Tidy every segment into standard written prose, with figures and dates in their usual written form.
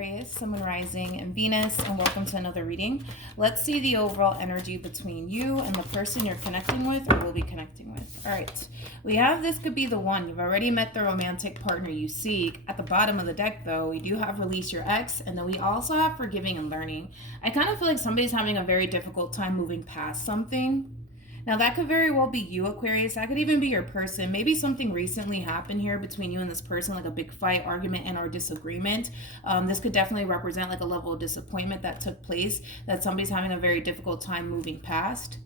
Aquarius, Sun, Moon, Rising, and Venus, and welcome to another reading. Let's see the overall energy between you and the person you're connecting with or will be connecting with. All right, we have this could be the one. You've already met the romantic partner you seek. At the bottom of the deck, though, we do have release your ex, and then we also have forgiving and learning. I kind of feel like somebody's having a very difficult time moving past something. Now, that could very well be you, Aquarius. That could even be your person. Maybe something recently happened here between you and this person, like a big fight, argument, and or disagreement. This could definitely represent like a level of disappointment that took place that somebody's having a very difficult time moving past.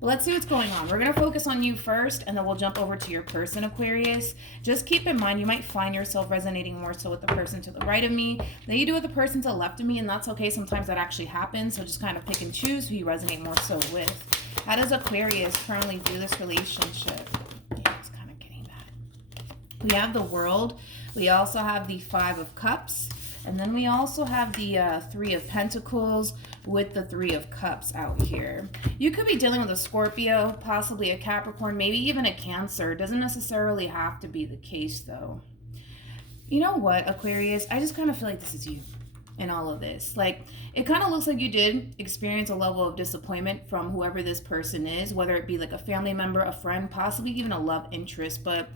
But let's see what's going on. We're going to focus on you first, and then we'll jump over to your person, Aquarius. Just keep in mind, you might find yourself resonating more so with the person to the right of me than you do with the person to the left of me, and that's okay. Sometimes that actually happens, so just kind of pick and choose who you resonate more so with. How does Aquarius currently view this relationship? Yeah, it's kind of getting that. We have the World. We also have the Five of Cups. And then we also have the Three of Pentacles with the Three of Cups out here. You could be dealing with a Scorpio, possibly a Capricorn, maybe even a Cancer. It doesn't necessarily have to be the case, though. You know what, Aquarius? I just kind of feel like this is you in all of this. Like, it kind of looks like you did experience a level of disappointment from whoever this person is, whether it be like a family member, a friend, possibly even a love interest. But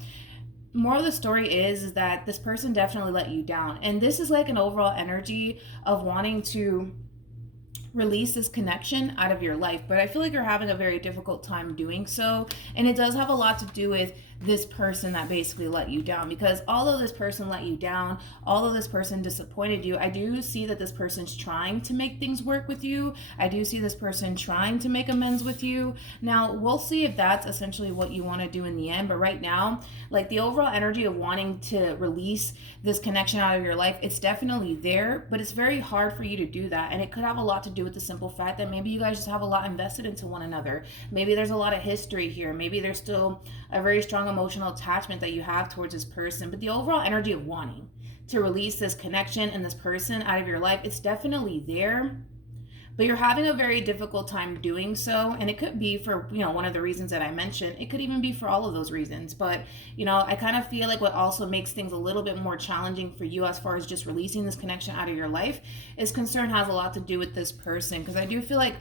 more of the story is that this person definitely let you down. And this is like an overall energy of wanting to release this connection out of your life. But I feel like you're having a very difficult time doing so. And it does have a lot to do with this person that basically let you down, because although this person let you down, although this person disappointed you, I do see that this person's trying to make things work with you. I do see this person trying to make amends with you. Now, we'll see if that's essentially what you want to do in the end, but right now, like the overall energy of wanting to release this connection out of your life, it's definitely there, but it's very hard for you to do that. And it could have a lot to do with the simple fact that maybe you guys just have a lot invested into one another. Maybe there's a lot of history here. Maybe there's still a very strong emotional attachment that you have towards this person, but the overall energy of wanting to release this connection and this person out of your life, it's definitely there, but you're having a very difficult time doing so. And it could be for, one of the reasons that I mentioned. It could even be for all of those reasons, but I kind of feel like what also makes things a little bit more challenging for you as far as just releasing this connection out of your life is concern has a lot to do with this person, because I do feel like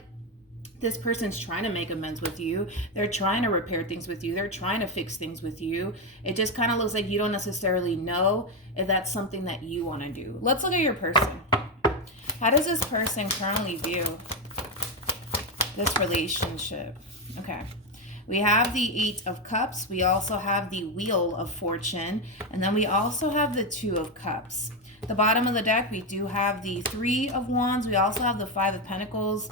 this person's trying to make amends with you. They're trying to repair things with you. They're trying to fix things with you. It just kind of looks like you don't necessarily know if that's something that you want to do. Let's look at your person. How does this person currently view this relationship? Okay. We have the Eight of Cups. We also have the Wheel of Fortune. And then we also have the Two of Cups. The bottom of the deck, we do have the Three of Wands. We also have the Five of Pentacles.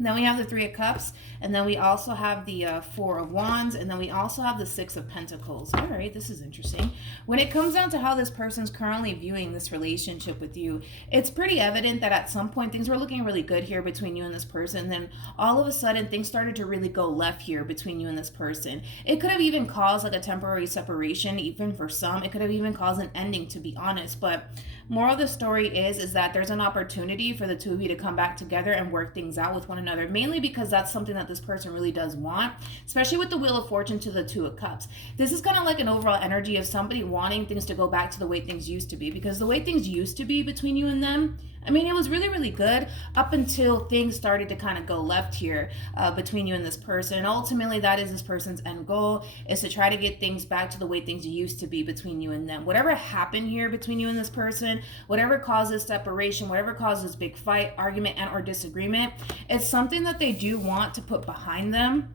Then we have the Three of Cups, and then we also have the Four of Wands, and then we also have the Six of Pentacles. All right, this is interesting. When it comes down to how this person's currently viewing this relationship with you, it's pretty evident that at some point things were looking really good here between you and this person. Then all of a sudden things started to really go left here between you and this person. It could have even caused like a temporary separation, even for some. It could have even caused an ending, to be honest. But more of the story is that there's an opportunity for the two of you to come back together and work things out with one another, mainly because that's something that this person really does want, especially with the Wheel of Fortune to the Two of Cups. This is kind of like an overall energy of somebody wanting things to go back to the way things used to be, because the way things used to be between you and them, I mean, it was really, really good up until things started to kind of go left here between you and this person. And ultimately, that is this person's end goal, is to try to get things back to the way things used to be between you and them. Whatever happened here between you and this person, whatever causes separation, whatever causes big fight, argument, and or disagreement, it's something that they do want to put behind them.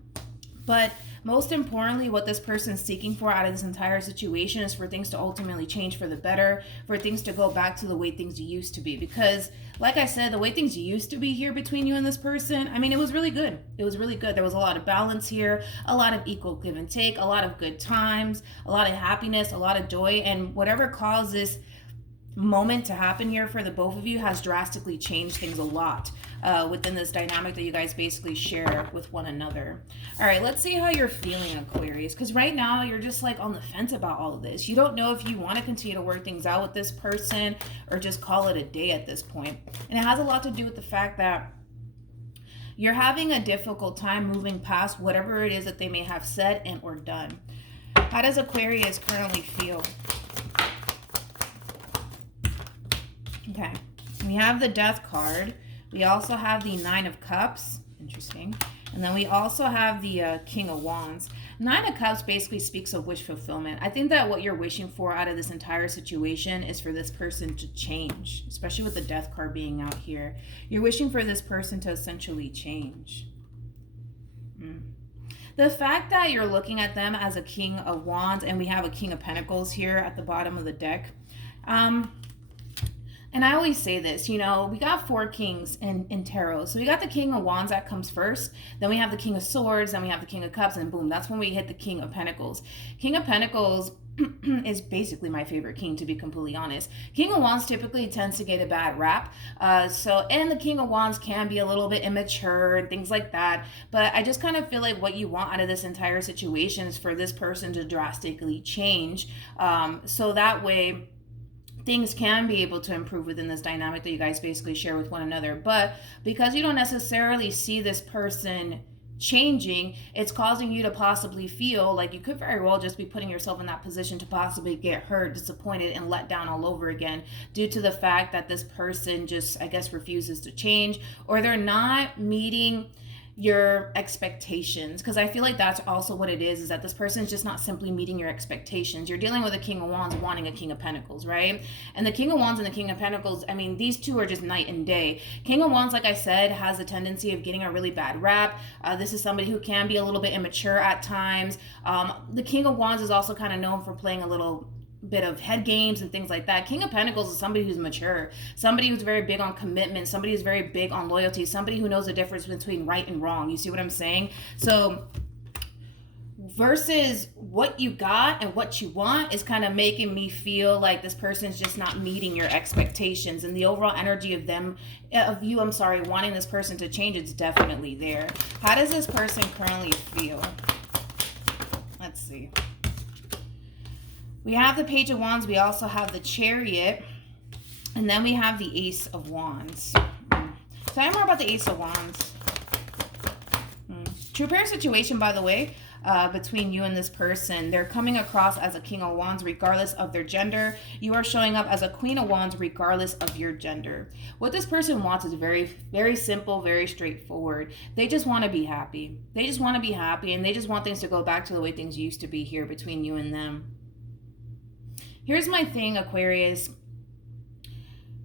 But most importantly, what this person's seeking for out of this entire situation is for things to ultimately change for the better, for things to go back to the way things used to be. Because, like I said, the way things used to be here between you and this person, I mean, it was really good. It was really good. There was a lot of balance here, a lot of equal give and take, a lot of good times, a lot of happiness, a lot of joy, and whatever caused this moment to happen here for the both of you has drastically changed things a lot within this dynamic that you guys basically share with one another. All right, let's see how you're feeling, Aquarius, because right now you're just like on the fence about all of this. You don't know if you want to continue to work things out with this person or just call it a day at this point. And it has a lot to do with the fact that you're having a difficult time moving past whatever it is that they may have said and or done. How does Aquarius currently feel? Okay. We have the Death card. We also have the Nine of Cups. Interesting. And then we also have the King of Wands. Nine of Cups basically speaks of wish fulfillment. I think that what you're wishing for out of this entire situation is for this person to change, especially with the Death card being out here. You're wishing for this person to essentially change. The fact that you're looking at them as a King of Wands, and we have a King of Pentacles here at the bottom of the deck. And I always say this, you know, we got 4 kings in tarot. So we got the King of Wands that comes first. Then we have the King of Swords. Then we have the King of Cups. And boom, that's when we hit the King of Pentacles. King of Pentacles is basically my favorite king, to be completely honest. King of Wands typically tends to get a bad rap. And the King of Wands can be a little bit immature and things like that. But I just kind of feel like what you want out of this entire situation is for this person to drastically change. So that way things can be able to improve within this dynamic that you guys basically share with one another. But because you don't necessarily see this person changing, it's causing you to possibly feel like you could very well just be putting yourself in that position to possibly get hurt, disappointed, and let down all over again due to the fact that this person just, I guess, refuses to change, or they're not meeting your expectations. Because I feel like that's also what it is that this person is just not simply meeting your expectations. You're dealing with a King of Wands wanting a King of Pentacles, right? And the King of Wands and the King of Pentacles, I mean, these two are just night and day. King of Wands, like I said, has a tendency of getting a really bad rap. This is somebody who can be a little bit immature at times. The King of Wands is also kind of known for playing a little bit of head games and things like that. King of Pentacles is somebody who's mature, somebody who's very big on commitment, somebody who's very big on loyalty, somebody who knows the difference between right and wrong. You see what I'm saying? So versus what you got and what you want is kind of making me feel like this person's just not meeting your expectations, and the overall energy of you wanting this person to change, it's definitely there. How does this person currently feel? Let's see. We have the Page of Wands. We also have the Chariot. And then we have the Ace of Wands. So I more about the Ace of Wands. True pair situation, by the way, between you and this person. They're coming across as a King of Wands regardless of their gender. You are showing up as a Queen of Wands regardless of your gender. What this person wants is very, very simple, very straightforward. They just want to be happy. They just want to be happy, and they just want things to go back to the way things used to be here between you and them. Here's my thing, Aquarius.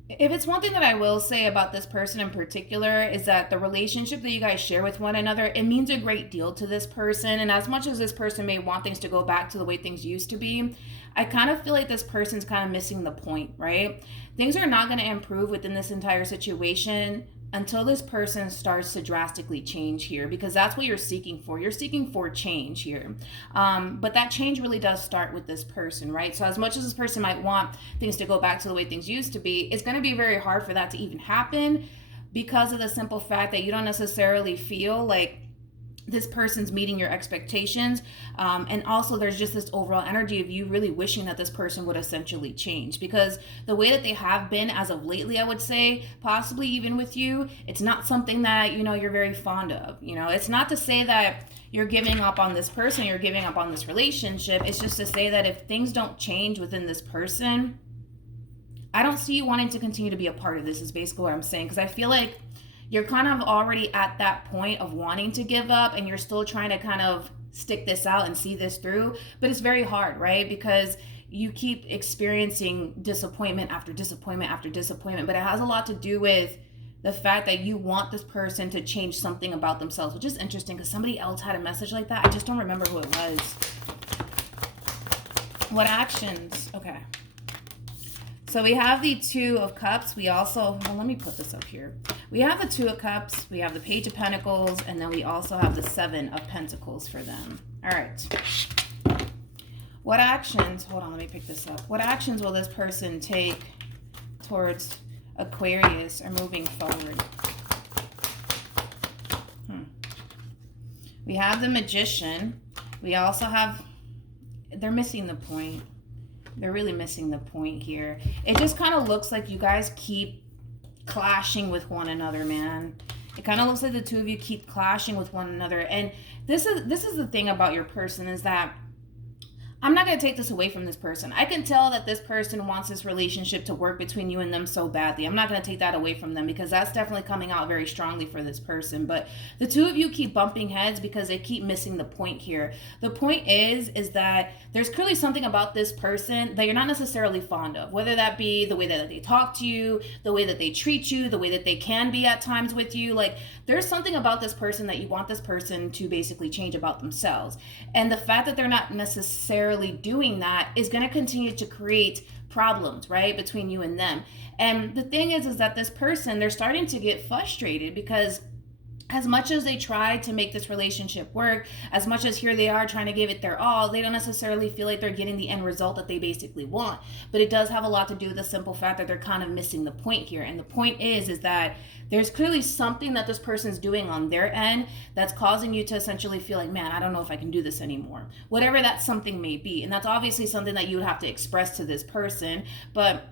If it's one thing that I will say about this person in particular is that the relationship that you guys share with one another, it means a great deal to this person. And as much as this person may want things to go back to the way things used to be, I kind of feel like this person's kind of missing the point, right? Things are not going to improve within this entire situation until this person starts to drastically change here, because that's what you're seeking for. You're seeking for change here. But that change really does start with this person, right? So as much as this person might want things to go back to the way things used to be, it's going to be very hard for that to even happen because of the simple fact that you don't necessarily feel like this person's meeting your expectations. And also there's just this overall energy of you really wishing that this person would essentially change, because the way that they have been as of lately, I would say, possibly even with you, it's not something that, you know, you're very fond of. You know, it's not to say that you're giving up on this person, you're giving up on this relationship. It's just to say that if things don't change within this person, I don't see you wanting to continue to be a part of this, is basically what I'm saying. Because I feel like you're kind of already at that point of wanting to give up, and you're still trying to kind of stick this out and see this through. But it's very hard, right? Because you keep experiencing disappointment after disappointment after disappointment. But it has a lot to do with the fact that you want this person to change something about themselves, which is interesting because somebody else had a message like that. I just don't remember who it was. What actions? Okay. So we have the Two of Cups. We also, well, let me put this up here. We have the Two of Cups, we have the Page of Pentacles, and then we also have the Seven of Pentacles for them. All right. What actions, hold on, let me pick this up. What actions will this person take towards Aquarius or moving forward? We have the Magician. We also have, they're missing the point. They're really missing the point here. It just kind of looks like you guys keep clashing with one another, man. It kind of looks like the two of you keep clashing with one another. And this is the thing about your person, is that I'm not going to take this away from this person. I can tell that this person wants this relationship to work between you and them so badly. I'm not going to take that away from them because that's definitely coming out very strongly for this person. But the two of you keep bumping heads because they keep missing the point here. The point is that there's clearly something about this person that you're not necessarily fond of, whether that be the way that they talk to you, the way that they treat you, the way that they can be at times with you. Like, there's something about this person that you want this person to basically change about themselves. And the fact that they're not necessarily doing that is going to continue to create problems, right, between you and them. And the thing is that this person, they're starting to get frustrated because as much as they try to make this relationship work, as much as here they are trying to give it their all, they don't necessarily feel like they're getting the end result that they basically want. But it does have a lot to do with the simple fact that they're kind of missing the point here. And the point is that there's clearly something that this person's doing on their end that's causing you to essentially feel like, man, I don't know if I can do this anymore. Whatever that something may be. And that's obviously something that you would have to express to this person. But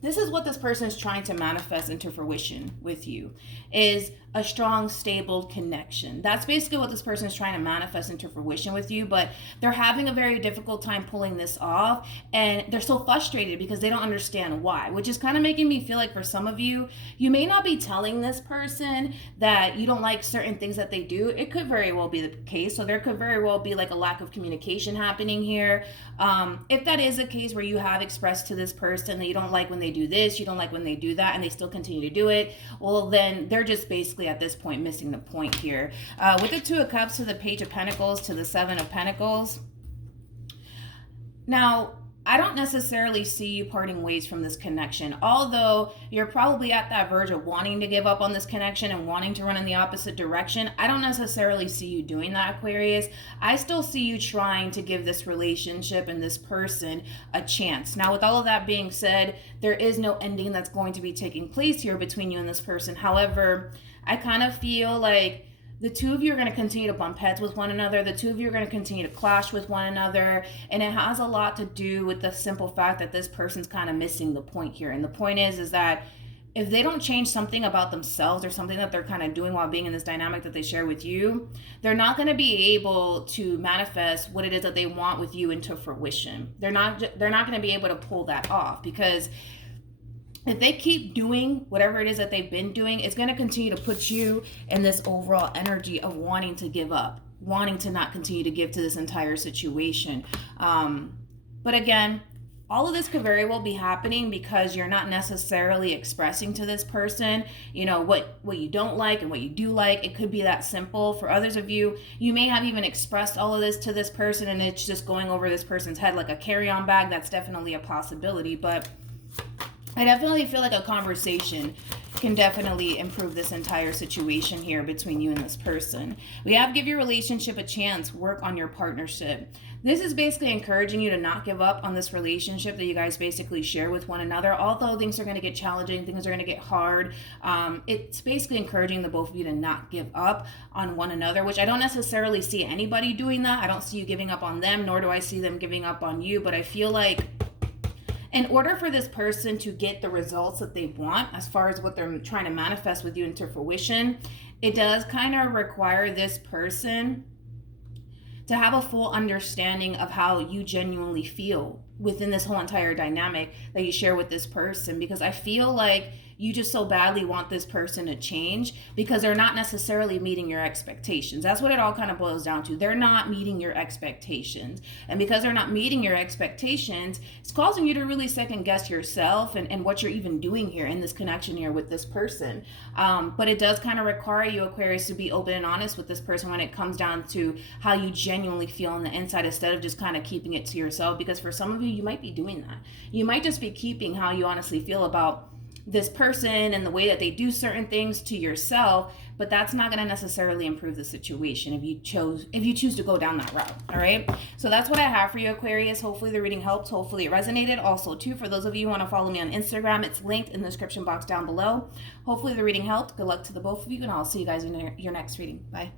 this is what this person is trying to manifest into fruition with you, is a strong, stable connection. That's basically what this person is trying to manifest into fruition with you, but they're having a very difficult time pulling this off, and they're so frustrated because they don't understand why, which is kind of making me feel like for some of you, you may not be telling this person that you don't like certain things that they do. It could very well be the case, so there could very well be like a lack of communication happening here. If that is a case where you have expressed to this person that you don't like when they do this, you don't like when they do that, and they still continue to do it, well, then they're just basically at this point missing the point here. With the Two of Cups to the Page of Pentacles to the Seven of Pentacles. Now, I don't necessarily see you parting ways from this connection, although you're probably at that verge of wanting to give up on this connection and wanting to run in the opposite direction. I don't necessarily see you doing that, Aquarius. I still see you trying to give this relationship and this person a chance. Now, with all of that being said, there is no ending that's going to be taking place here between you and this person. However, I kind of feel like the two of you are going to continue to bump heads with one another. The two of you are going to continue to clash with one another. And it has a lot to do with the simple fact that this person's kind of missing the point here. And the point is that if they don't change something about themselves or something that they're kind of doing while being in this dynamic that they share with you, they're not going to be able to manifest what it is that they want with you into fruition. They're not going to be able to pull that off, because if they keep doing whatever it is that they've been doing, it's going to continue to put you in this overall energy of wanting to give up, wanting to not continue to give to this entire situation. But again, all of this could very well be happening because you're not necessarily expressing to this person, you know, what you don't like and what you do like. It could be that simple. For others of you, you may have even expressed all of this to this person and it's just going over this person's head like a carry-on bag. That's definitely a possibility. But I definitely feel like a conversation can definitely improve this entire situation here between you and this person. We have give your relationship a chance, work on your partnership. This is basically encouraging you to not give up on this relationship that you guys basically share with one another. Although things are going to get challenging, things are going to get hard. It's basically encouraging the both of you to not give up on one another, which I don't necessarily see anybody doing that. I don't see you giving up on them, nor do I see them giving up on you. But I feel like in order for this person to get the results that they want, as far as what they're trying to manifest with you into fruition, it does kind of require this person to have a full understanding of how you genuinely feel within this whole entire dynamic that you share with this person. Because I feel like you just so badly want this person to change because they're not necessarily meeting your expectations. That's what it all kind of boils down to. They're not meeting your expectations. And because they're not meeting your expectations, it's causing you to really second guess yourself and what you're even doing here in this connection here with this person. But it does kind of require you, Aquarius, to be open and honest with this person when it comes down to how you genuinely feel on the inside, instead of just kind of keeping it to yourself. Because for some of you, you might be doing that. You might just be keeping how you honestly feel about this person and the way that they do certain things to yourself, but that's not going to necessarily improve the situation if you choose to go down that route. All right, so that's what I have for you, Aquarius. Hopefully the reading helped. Hopefully it resonated. Also too, for those of you who want to follow me on Instagram, it's linked in the description box down below. Hopefully the reading helped. Good luck to the both of you, and I'll see you guys in your next reading. Bye.